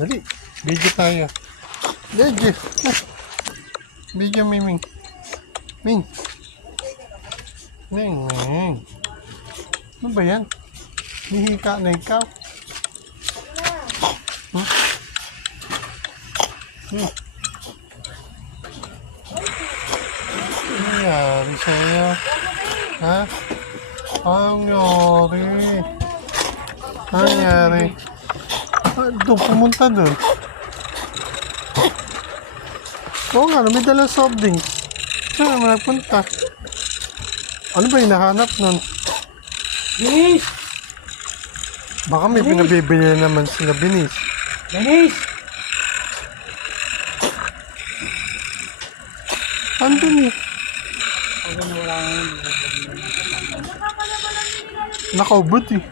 Dali. Video tayo. Video. Video, Ming. Ming. Ming. Ano ba yan? Hihika na ikaw. Hmm? Ano nangyari sa'yo? Ha? Anong nangyari? Anong nangyari? Doon, pumunta doon. Oo nga, may dalang soft drinks. Saan naman nagpunta? Ano ba hinahanap nun? Binis! Baka may pinabibili naman sila, Binis. Binis! Andun eh. Pag wala ngayon. Nakaubot eh.